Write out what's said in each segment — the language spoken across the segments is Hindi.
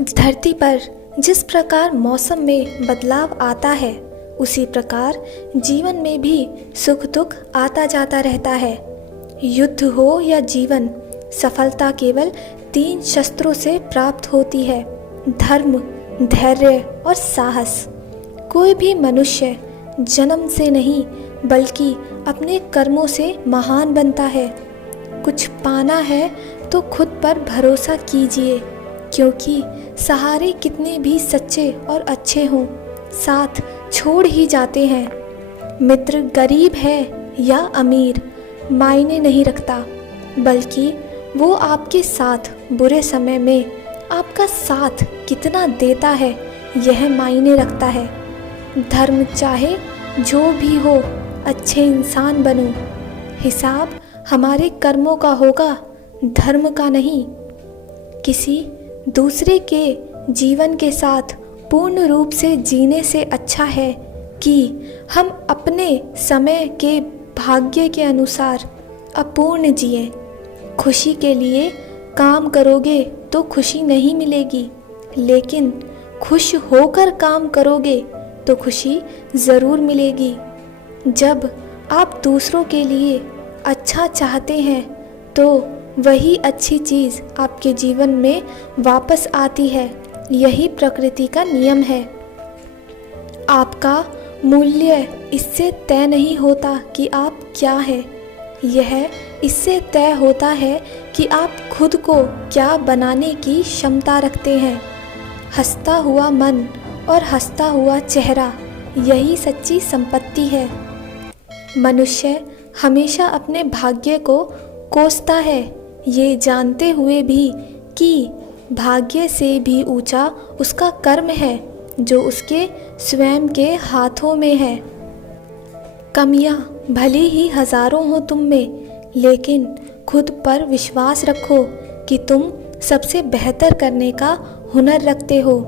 धरती पर जिस प्रकार मौसम में बदलाव आता है, उसी प्रकार जीवन में भी सुख दुख आता जाता रहता है। युद्ध हो या जीवन, सफलता केवल 3 शस्त्रों से प्राप्त होती है: धर्म, धैर्य और साहस। कोई भी मनुष्य जन्म से नहीं बल्कि अपने कर्मों से महान बनता है। कुछ पाना है तो खुद पर भरोसा कीजिए, क्योंकि सहारे कितने भी सच्चे और अच्छे हों, साथ छोड़ ही जाते हैं। मित्र गरीब है या अमीर मायने नहीं रखता, बल्कि वो आपके साथ बुरे समय में आपका साथ कितना देता है, यह मायने रखता है। धर्म चाहे जो भी हो, अच्छे इंसान बनो। हिसाब हमारे कर्मों का होगा, धर्म का नहीं। किसी दूसरे के जीवन के साथ पूर्ण रूप से जीने से अच्छा है कि हम अपने समय के भाग्य के अनुसार अपूर्ण जिए। खुशी के लिए काम करोगे तो खुशी नहीं मिलेगी, लेकिन खुश होकर काम करोगे तो खुशी ज़रूर मिलेगी। जब आप दूसरों के लिए अच्छा चाहते हैं तो वही अच्छी चीज़ आपके जीवन में वापस आती है। यही प्रकृति का नियम है। आपका मूल्य इससे तय नहीं होता कि आप क्या हैं, यह इससे तय होता है कि आप खुद को क्या बनाने की क्षमता रखते हैं। हंसता हुआ मन और हंसता हुआ चेहरा, यही सच्ची संपत्ति है। मनुष्य हमेशा अपने भाग्य को कोसता है, ये जानते हुए भी कि भाग्य से भी ऊंचा उसका कर्म है, जो उसके स्वयं के हाथों में है। कमियां भले ही हजारों हो तुम में, लेकिन खुद पर विश्वास रखो कि तुम सबसे बेहतर करने का हुनर रखते हो।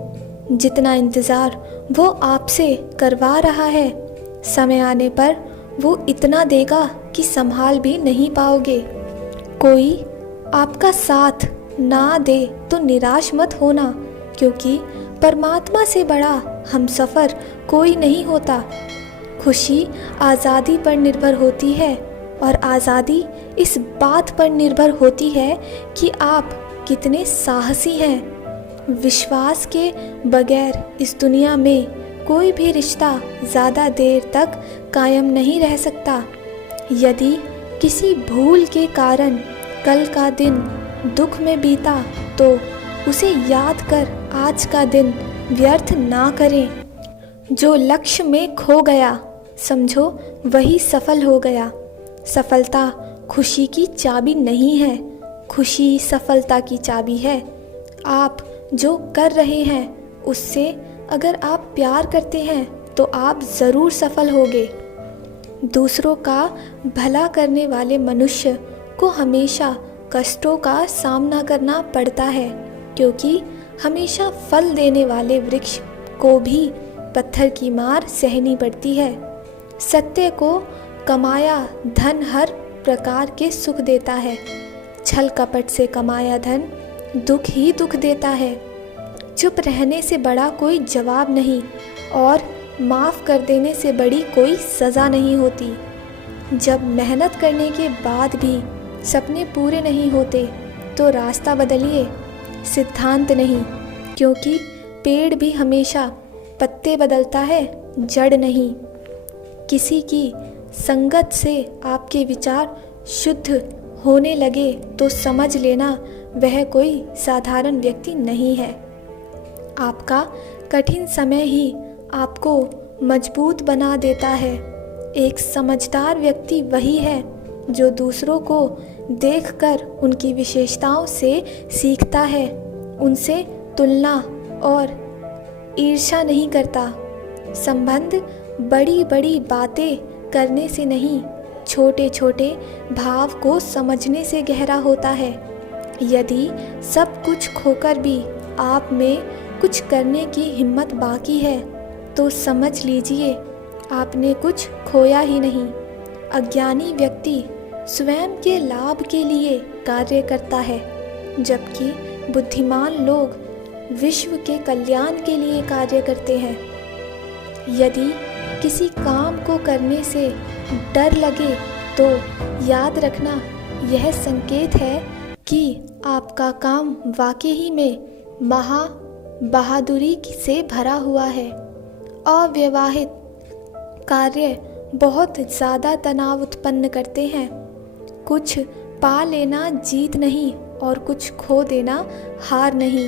जितना इंतज़ार वो आपसे करवा रहा है, समय आने पर वो इतना देगा कि संभाल भी नहीं पाओगे। कोई आपका साथ ना दे तो निराश मत होना, क्योंकि परमात्मा से बड़ा हमसफ़र कोई नहीं होता। खुशी आज़ादी पर निर्भर होती है, और आज़ादी इस बात पर निर्भर होती है कि आप कितने साहसी हैं। विश्वास के बगैर इस दुनिया में कोई भी रिश्ता ज़्यादा देर तक कायम नहीं रह सकता। यदि किसी भूल के कारण कल का दिन दुख में बीता, तो उसे याद कर आज का दिन व्यर्थ ना करें। जो लक्ष्य में खो गया, समझो वही सफल हो गया। सफलता खुशी की चाबी नहीं है, खुशी सफलता की चाबी है। आप जो कर रहे हैं उससे अगर आप प्यार करते हैं तो आप ज़रूर सफल होगे। दूसरों का भला करने वाले मनुष्य को हमेशा कष्टों का सामना करना पड़ता है, क्योंकि हमेशा फल देने वाले वृक्ष को भी पत्थर की मार सहनी पड़ती है। सत्य को कमाया धन हर प्रकार के सुख देता है, छल कपट से कमाया धन दुख ही दुख देता है। चुप रहने से बड़ा कोई जवाब नहीं, और माफ़ कर देने से बड़ी कोई सज़ा नहीं होती। जब मेहनत करने के बाद भी सपने पूरे नहीं होते तो रास्ता बदलिए, सिद्धांत नहीं, क्योंकि पेड़ भी हमेशा पत्ते बदलता है, जड़ नहीं। किसी की संगत से आपके विचार शुद्ध होने लगे तो समझ लेना वह कोई साधारण व्यक्ति नहीं है। आपका कठिन समय ही आपको मजबूत बना देता है। एक समझदार व्यक्ति वही है जो दूसरों को देखकर उनकी विशेषताओं से सीखता है, उनसे तुलना और ईर्ष्या नहीं करता। संबंध बड़ी बड़ी बातें करने से नहीं, छोटे छोटे भाव को समझने से गहरा होता है। यदि सब कुछ खोकर भी आप में कुछ करने की हिम्मत बाकी है, तो समझ लीजिए आपने कुछ खोया ही नहीं। अज्ञानी व्यक्ति स्वयं के लाभ के लिए कार्य करता है, जबकि बुद्धिमान लोग विश्व के कल्याण के लिए कार्य करते हैं। यदि किसी काम को करने से डर लगे तो याद रखना, यह संकेत है कि आपका काम वाकई में बहादुरी से भरा हुआ है। अव्यवहित कार्य बहुत ज़्यादा तनाव उत्पन्न करते हैं। कुछ पा लेना जीत नहीं और कुछ खो देना हार नहीं,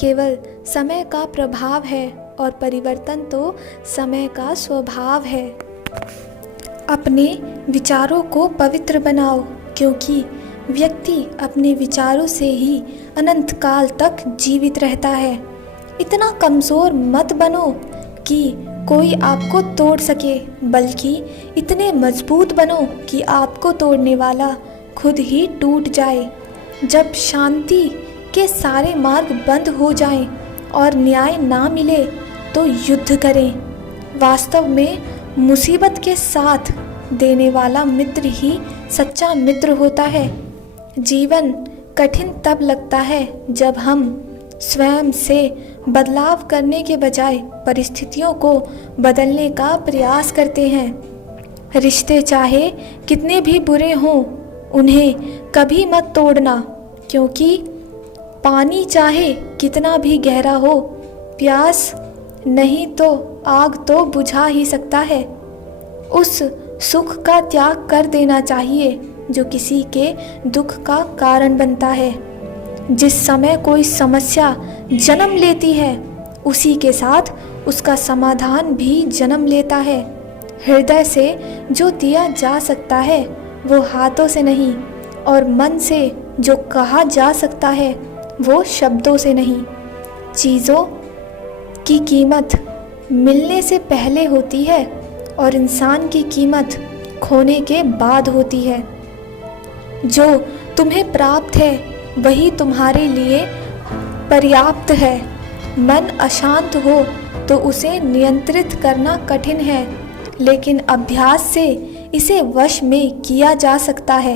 केवल समय का प्रभाव है और परिवर्तन तो समय का स्वभाव है। अपने विचारों को पवित्र बनाओ, क्योंकि व्यक्ति अपने विचारों से ही अनंत काल तक जीवित रहता है। इतना कमज़ोर मत बनो कि कोई आपको तोड़ सके, बल्कि इतने मजबूत बनो कि आपको तोड़ने वाला खुद ही टूट जाए। जब शांति के सारे मार्ग बंद हो जाएं और न्याय ना मिले तो युद्ध करें। वास्तव में मुसीबत के साथ देने वाला मित्र ही सच्चा मित्र होता है। जीवन कठिन तब लगता है जब हम स्वयं से बदलाव करने के बजाय परिस्थितियों को बदलने का प्रयास करते हैं। रिश्ते चाहे कितने भी बुरे हों, उन्हें कभी मत तोड़ना, क्योंकि पानी चाहे कितना भी गहरा हो, प्यास नहीं तो आग तो बुझा ही सकता है। उस सुख का त्याग कर देना चाहिए जो किसी के दुख का कारण बनता है। जिस समय कोई समस्या जन्म लेती है, उसी के साथ उसका समाधान भी जन्म लेता है। हृदय से जो दिया जा सकता है वो हाथों से नहीं, और मन से जो कहा जा सकता है वो शब्दों से नहीं। चीज़ों की कीमत मिलने से पहले होती है और इंसान की कीमत खोने के बाद होती है। जो तुम्हें प्राप्त है वही तुम्हारे लिए पर्याप्त है। मन अशांत हो तो उसे नियंत्रित करना कठिन है, लेकिन अभ्यास से इसे वश में किया जा सकता है।